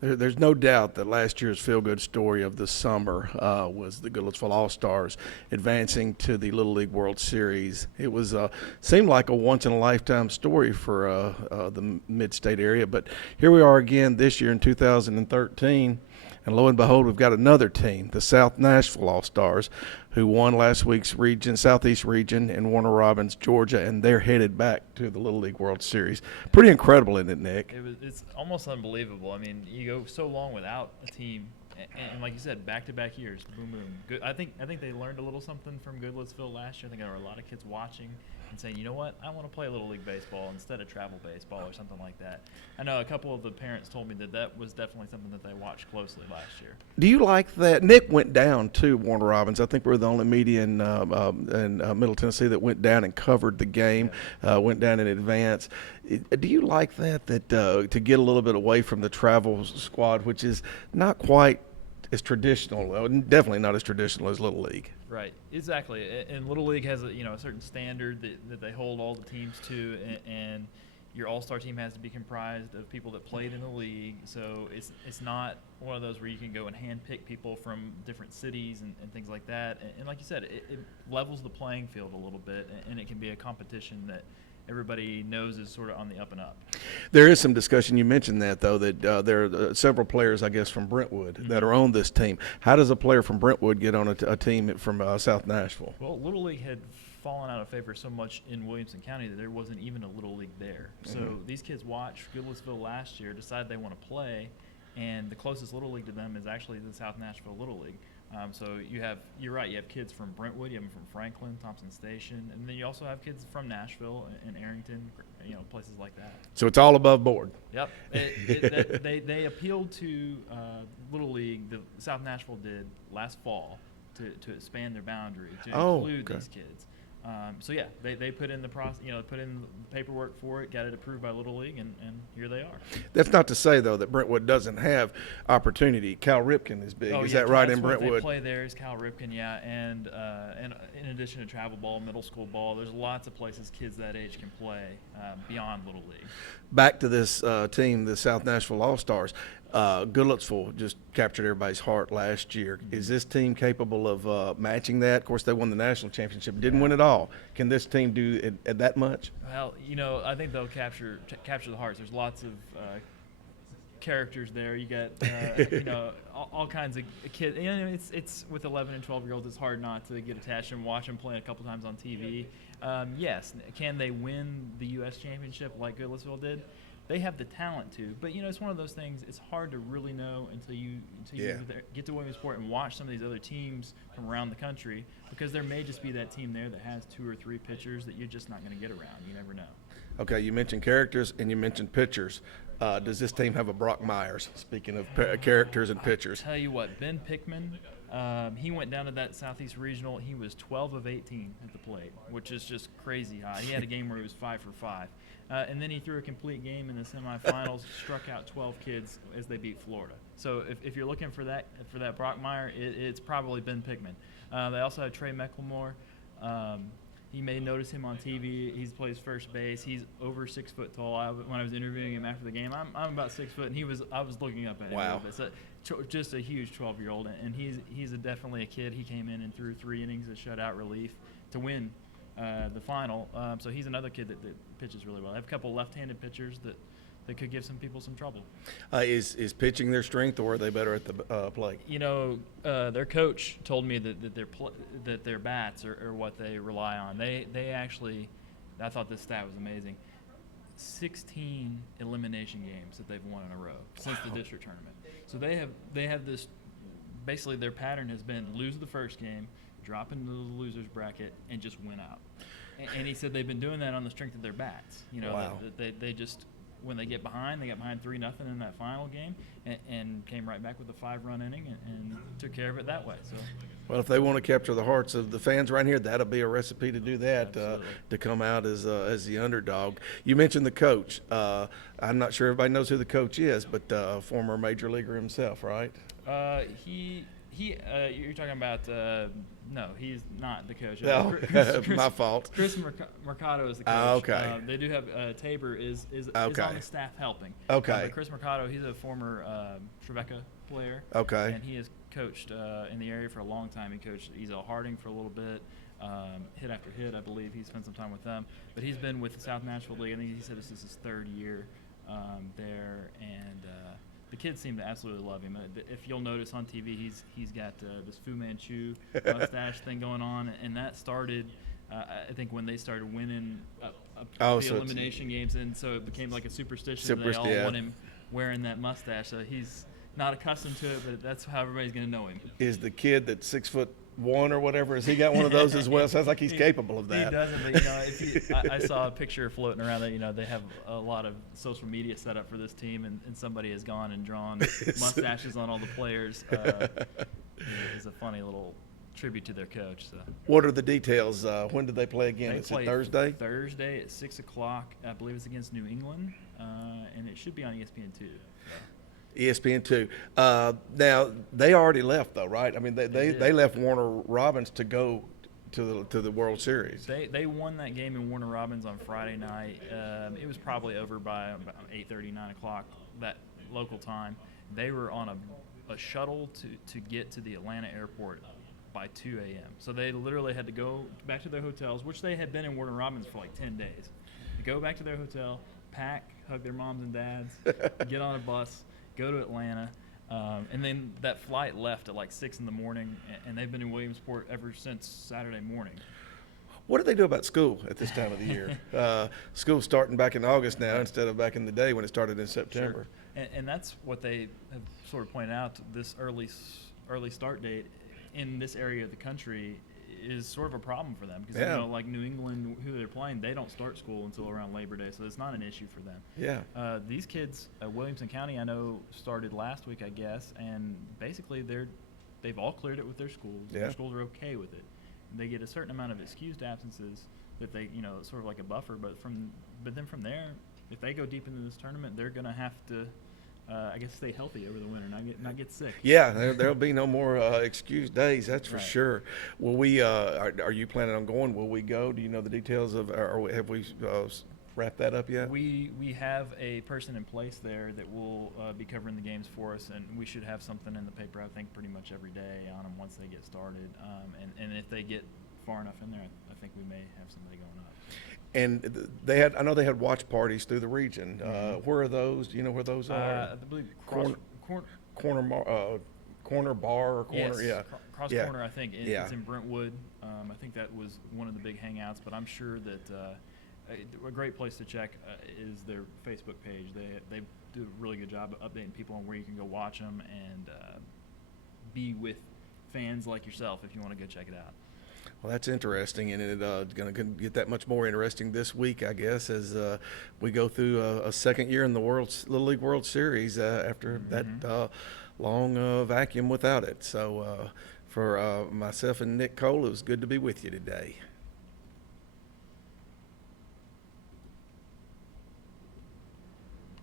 There's no doubt that last year's feel-good story of the summer was the Goodlettsville All-Stars advancing to the Little League World Series. It was seemed like a once-in-a-lifetime story for the mid-state area, but here we are again this year in 2013. And lo and behold, we've got another team, the South Nashville All-Stars, who won last week's Southeast region in Warner Robins, Georgia, and they're headed back to the Little League World Series. Pretty incredible, isn't it, Nick? It's almost unbelievable. I mean, you go so long without a team, and like you said, back-to-back years, boom, boom. Good. I think they learned a little something from Goodlettsville last year. I think there were a lot of kids watching and saying, you know what, I want to play Little League baseball instead of travel baseball or something like that. I know a couple of the parents told me that was definitely something that they watched closely last year. Do you like that? Nick went down to Warner Robins. I think we're the only media in Middle Tennessee that went down and covered the game, went down in advance. Do you like that to get a little bit away from the travel squad, which is not quite as traditional, definitely not as traditional as Little League? Right, exactly. And Little League has a certain standard that they hold all the teams to, and your all-star team has to be comprised of people that played in the league. So it's not one of those where you can go and handpick people from different cities and things like that. And like you said, it levels the playing field a little bit, and it can be a competition that everybody knows is sort of on the up and up. There is some discussion. You mentioned that, though, that there are several players, I guess, from Brentwood that are on this team. How does a player from Brentwood get on a team from South Nashville? Well, Little League had fallen out of favor so much in Williamson County that there wasn't even a Little League there. So these kids watched Goodlettsville last year, decided they want to play, and the closest Little League to them is actually the South Nashville Little League. So you're right, you have kids from Brentwood, you have them from Franklin, Thompson Station, and then you also have kids from Nashville and Arrington, places like that. So it's all above board. Yep. They appealed to Little League, the South Nashville did last fall, to expand their boundary, to include these kids. So yeah, they put in the process, put in the paperwork for it, got it approved by Little League, and here they are. That's not to say though that Brentwood doesn't have opportunity. Cal Ripken is big. Is that right in Brentwood? They play there is Cal Ripken, yeah, and in addition to travel ball, middle school ball, there's lots of places kids that age can play beyond Little League. Back to this team, the South Nashville All-Stars. Goodlettsville just captured everybody's heart last year. Is this team capable of matching that? Of course, they won the national championship, didn't win it all. Can this team do it that much? Well, I think they'll capture the hearts. There's lots of characters there. You got all kinds of kids. It's with 11 and 12-year-olds. It's hard not to get attached and watch them play a couple times on TV. Yes, can they win the U.S. championship like Goodlettsville did? They have the talent to, but it's one of those things. It's hard to really know until you get to Williamsport and watch some of these other teams from around the country, because there may just be that team there that has 2 or 3 pitchers that you're just not going to get around. You never know. Okay, you mentioned characters and you mentioned pitchers. Does this team have a Brock Myers? Speaking of characters and pitchers, I'll tell you what, Ben Pickman. He went down to that Southeast Regional. He was 12 of 18 at the plate, which is just crazy high. He had a game where he was 5 for 5. And then he threw a complete game in the semifinals, struck out 12 kids as they beat Florida. So if you're looking for that Brockmeyer, it's probably Ben Pickman. They also had Trey Mecklemore. You may notice him on TV. He plays first base. He's over 6 foot tall. When I was interviewing him after the game, I'm about 6 foot, and I was looking up at him. Wow. So just a huge 12-year-old, and he's definitely a kid. He came in and threw 3 innings of shutout relief to win the final. So he's another kid that pitches really well. They have a couple left-handed pitchers that could give some people some trouble. Is pitching their strength, or are they better at the plate? Their coach told me that their bats are what they rely on. They actually, I thought this stat was amazing. 16 elimination games that they've won in a row since the district tournament. So they have this. Basically, their pattern has been lose the first game, drop into the losers bracket, and just win out. And he said they've been doing that on the strength of their bats. Wow. They just, when they got behind 3-0 in that final game, and came right back with a 5-run inning and took care of it that way. So. Well, if they want to capture the hearts of the fans right here, that'll be a recipe to do that, to come out as the underdog. You mentioned the coach. I'm not sure everybody knows who the coach is, but former major leaguer himself, right? He You're talking about no, he's not the coach. No, my fault. Chris Mercado is the coach. Okay. They do have Tabor is Okay. on the staff helping. Okay. But Chris Mercado, he's a former Trevecca player. Okay. And he has coached in the area for a long time. He coached Ezel Harding for a little bit. Hit after hit, I believe. He spent some time with them. But he's been with the South Nashville League. I think he said this is his third year there. And the kids seem to absolutely love him. If you'll notice on TV, he's got this Fu Manchu mustache thing going on. And that started, I think, when they started winning the elimination games. And so it became like a superstition. They all want him wearing that mustache. So he's not accustomed to it, but that's how everybody's going to know him. Is the kid that's 6'1" or whatever, has he got one of those as well? Sounds like he's capable of that. He doesn't, but I saw a picture floating around that they have a lot of social media set up for this team, and somebody has gone and drawn mustaches on all the players. It's a funny little tribute to their coach. So. What are the details? When do they play again? Is it Thursday? Thursday at 6 o'clock. I believe it's against New England, and it should be on ESPN2. ESPN2. Now they already left though, right? I mean, they left Warner Robins to go to the World Series. They won that game in Warner Robins on Friday night. It was probably over by about 8:30, 9 o'clock that local time. They were on a shuttle to get to the Atlanta airport by 2 a.m. So they literally had to go back to their hotels, which they had been in Warner Robins for like 10 days. Go back to their hotel, pack, hug their moms and dads, get on a bus, go to Atlanta, and then that flight left at like 6 in the morning, and they've been in Williamsport ever since Saturday morning. What do they do about school at this time of the year? School's starting back in August now instead of back in the day when it started in September. Sure. And that's what they have sort of pointed out. This early start date in this area of the country is sort of a problem for them because like New England, who they're playing, they don't start school until around Labor Day, so it's not an issue for them. Yeah. These kids, Williamson County, I know started last week, I guess, and basically they've all cleared it with their schools. Yeah. Their schools are okay with it. They get a certain amount of excused absences that they, sort of like a buffer. But then from there, if they go deep into this tournament, they're going to have to, I guess, stay healthy over the winter, not get sick. Yeah, there'll be no more excused days. That's for sure. Will we? Are you planning on going? Will we go? Do you know the details of? Or have we wrapped that up yet? We have a person in place there that will be covering the games for us, and we should have something in the paper, I think, pretty much every day on them once they get started. And if they get far enough in there, I think we may have somebody going up. And I know they had watch parties through the region. Where are those? Do you know where those are? I believe corner bar or corner, Cross Corner. I think it's in Brentwood. I think that was one of the big hangouts. But I'm sure that a great place to check is their Facebook page. They do a really good job of updating people on where you can go watch them and be with fans like yourself if you want to go check it out. Well, that's interesting, and it's going to get that much more interesting this week, I guess, as we go through a second year in the Little League World Series after that long vacuum without it. So for myself and Nick Cole, it was good to be with you today.